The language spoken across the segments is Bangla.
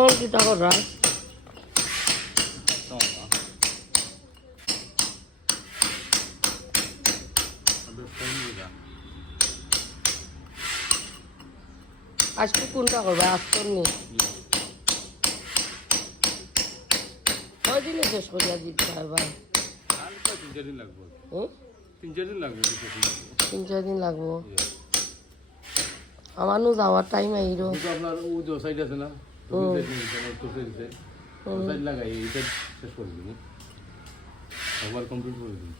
অন কিটা করা আজকে কোনটা করবে আজকে নি কয়দিনে শেষ করিয়া দিতে হয় ভাই? 3-4 দিন লাগবে। হুম 3-4 দিন লাগবে। 3-4 দিন লাগবো। আমারও যাওয়ার টাইম আইরো। আপনার ও যে সাইড আছে না সাইড লাগাই এটা শেষ করে দিন একবার কমপ্লিট করে দিন।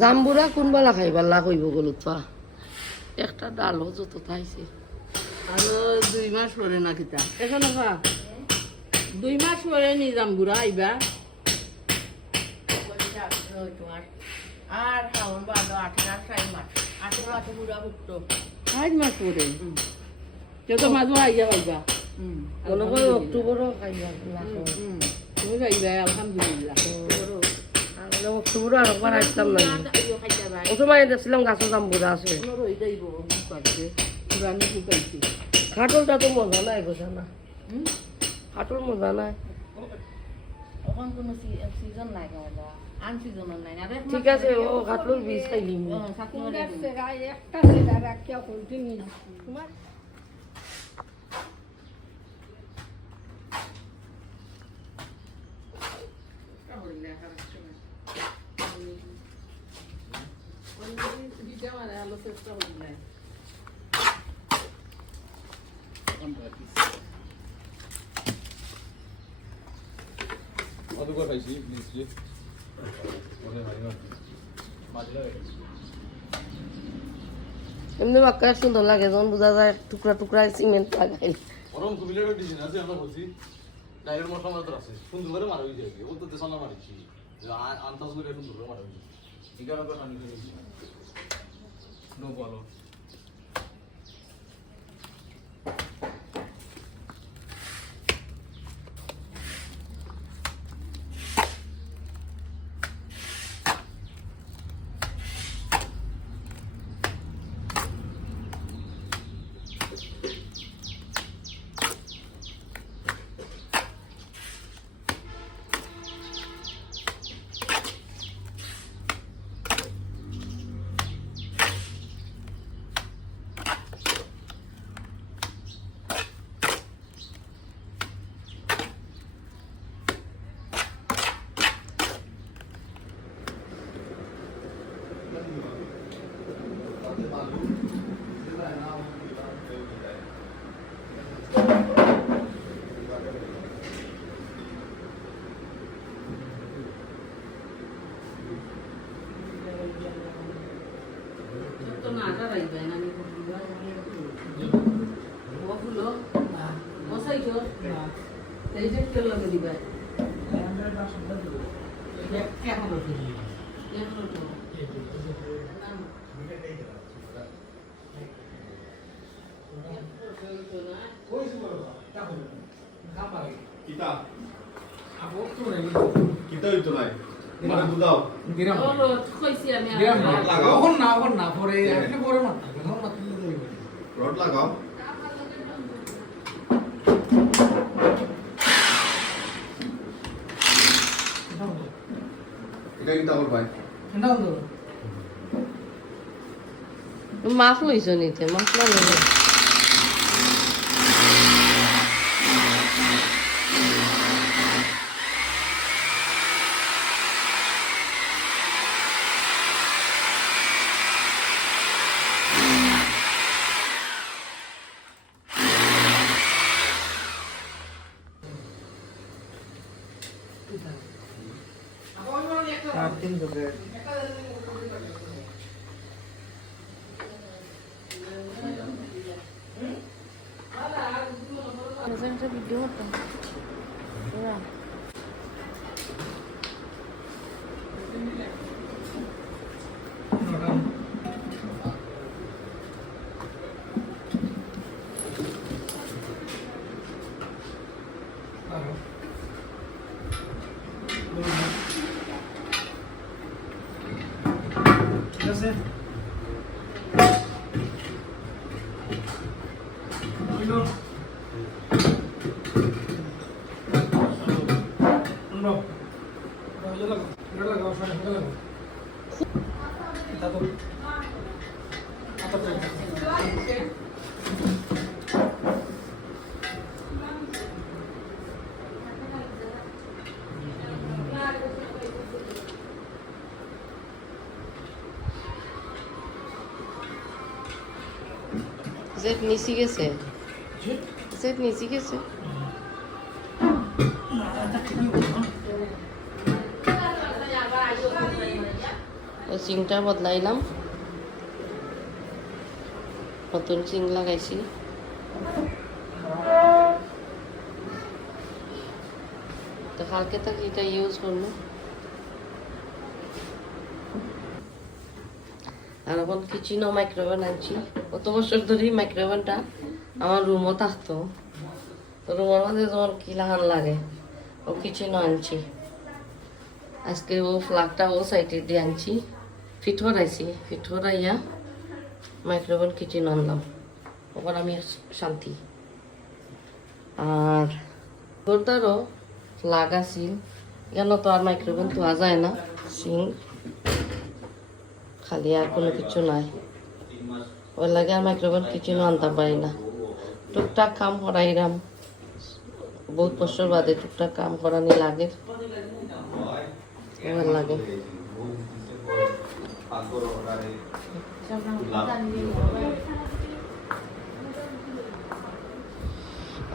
জাম্বুরা কোনবেলা খাইবার লাগ হইব গলুৎপা একটা ডালও যত খাইছে আরো 2 মাস পরে না কিতা এখন 2 মাস পরে নি জাম্বুরা আইবা আর খাওন বাদো 8 মাস 8 মাস পুরা ভুক্ত 8 মাস পরে যত মাঝে আইয়া পাইবা কোনো কোনো অক্টোবরও খাইবার লাগ তুমি যাইবা আলহামদুলিল্লাহ অক্টোবর আর একবার আসতাম না ও সময় দেখছিলাম গাছও জাম্বুরা আছে খাটলটা তো মজা নাই বোঝা না খাটল মজা নাই এখন কোনো সিজন নাই গাওয়া আন সিজন নাই না ঠিক আছে ও খাটলর বীজ খাইলিম একটা সেটা রাখিয়া কন্টিনিউ তোমার অতবার খাইছি মিষ্টি ওরে ভাই মাঝে এমনি বাক্কা সুন্দর লাগে যখন বোঝা যায় টুকরা টুকরা সিমেন্ট লাগাই গরম কুমিল্লার ডিজাইন আছে আমরা বলছি ডাইরেক্ট মশলা মাত্র আছে সুন্দর করে মারা হয়ে যাবে ও তো দেশনা মারিছি আন্তাজ করে সুন্দর করে মারা হয়ে যাবে ঠিকানা তো পানি করে নো বলো তো না যাইবা না আমি ওগুলো বসাই তো এই যে তেল লাগে দিবা কেমন তো কিতা আপু তো নাই কিতা হইতো নাই মানে দুদাও দিরাম ওলো কইছি আমি দিরাম লাগাও এখন না পরে আপনি পরে মাত এখন মাত রড লাগাও এটা কিতা বল ভাই ঠান্ডা হতো মাছ লইছ নিতে মাছ না লইলে আর তিন করে ভিডিও করতাম আছে হইলো নো এটা লাগাও এটা লাগাও সামনে এটা লাগাও এটা তো আটা তো জেট নিচি গেছে জি জেট নিচি গেছে ওই সিংটা বদলাইলাম নতুন সিং লাগাইছি তো কালকে তাকে এটা ইউজ করবো আর এখন কিচেনও মাইক্রোওভেন আনছি কত বছর ধরেই মাইক্রোওভেনটা আমার রুমও থাকতো তো রুমের মধ্যে যখন কি লাগান লাগে ও কিচেনও আনছি আজকে ও ফ্লাগটা ও সাইডে দিয়ে আনছি ফিট করাইয়া মাইক্রোওভেন কিচেন আনলাম ওখানে আমি শান্তি আর তোরটারও ফ্লাগ আছিল কেন তো আর মাইক্রোওভেন ধোয়া যায় না সিং খালি আর কোনো কিছু নাই ওর লাগে আর মাইক্রোওভেন কিচেনও আনতে পারি না টুকটাক কাম করাইলাম বহুত বছর বাদে টুকটাক কাম করানি লাগে ভাল লাগে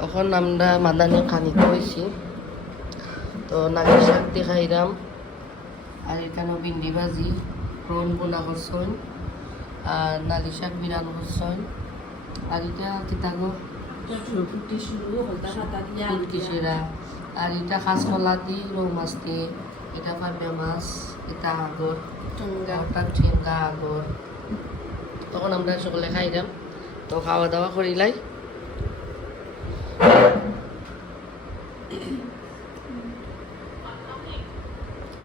এখন আমরা মাদানি খানি হয়েছি তো নাগের শাক দিয়ে খাইলাম আর এখানে ভিন্ডি ভাজি প্রন বোনা করছেন আর নালি শাক বিরান করছেন আর এটা কিতাগো ফুলকি সেরা আর এটা কাঁচকলা দিয়ে রৌ মাছ দিয়ে এটা পামিয়া মাছ এটা আগর ওটা ঠেঙ্গা আগর তখন আমরা সকলে খাইলাম তো খাওয়া দাওয়া করিলাই